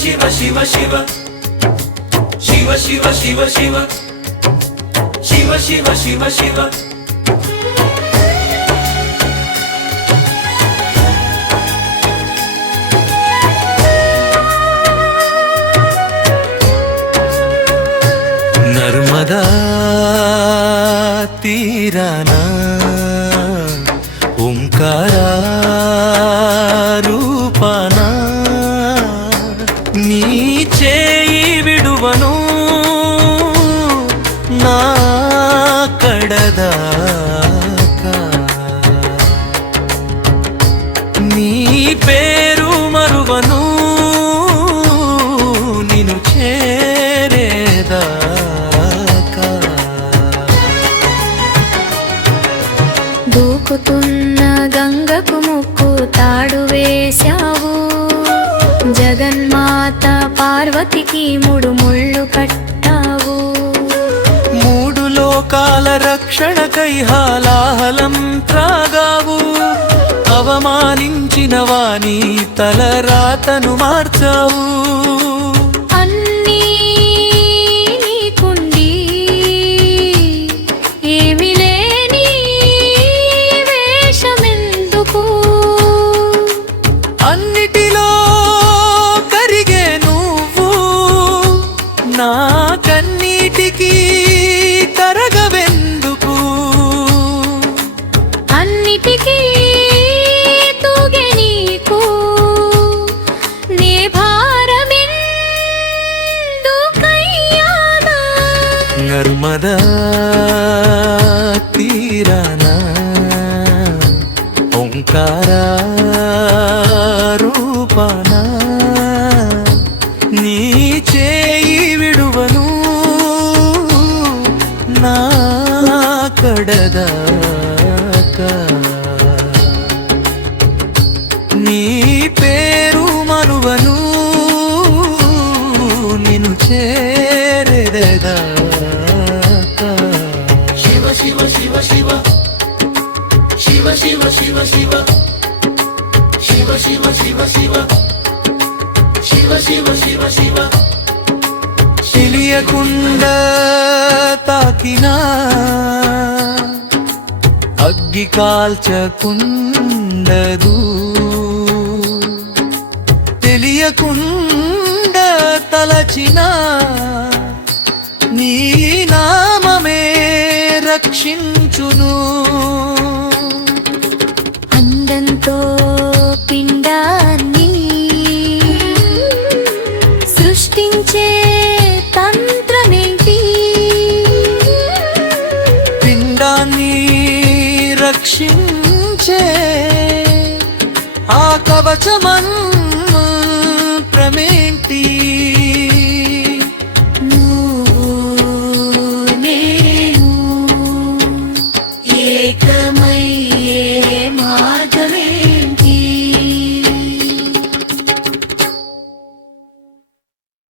శివ శివ శివ శివ శివ శివ శివ శివ శివ శివ శివ నర్మదా తీరానా ఓంకార రూపానా నీ చేయి విడువను నా కడదాకా నీ పేరు మరువను నిన్ను చేరేదా దూకుతున్న గంగకు ముక్కు తాడు వేశావు, జగన్మాత పార్వతికి మూడు ముళ్ళు కట్టావు. మూడు లోకాల రక్షణకై హాలాహలం త్రాగావు, అవమానించిన వాని తలరాతను మార్చావు. అన్నిటిలో కరిగే నువ్వు నా కన్నీటికి కరగవెందుకు, అన్నిటికీ తూగే నీకు నీ భారమెందుకయ్యానా. నర్మదా తీరానా ఓంకార రూపానా నీ చేయి విడువను నా కడదాకా నీ పేరు మరువను నిన్ను చేరేదాకా. శివ శివ శివ శివ శివ శివ శివ శివ శివ శివ శివ శివ శివ శివ శివ శివ తెలియకుండా తాకినా అగ్గి కాల్చకుండదు, తెలియకుండా తలచినా నీ నామమే రక్షించును. అందంతో పిండాన్ని సృష్టించే తంత్రమేంటి, పిండాన్ని రక్షించే ఆ కవచమన్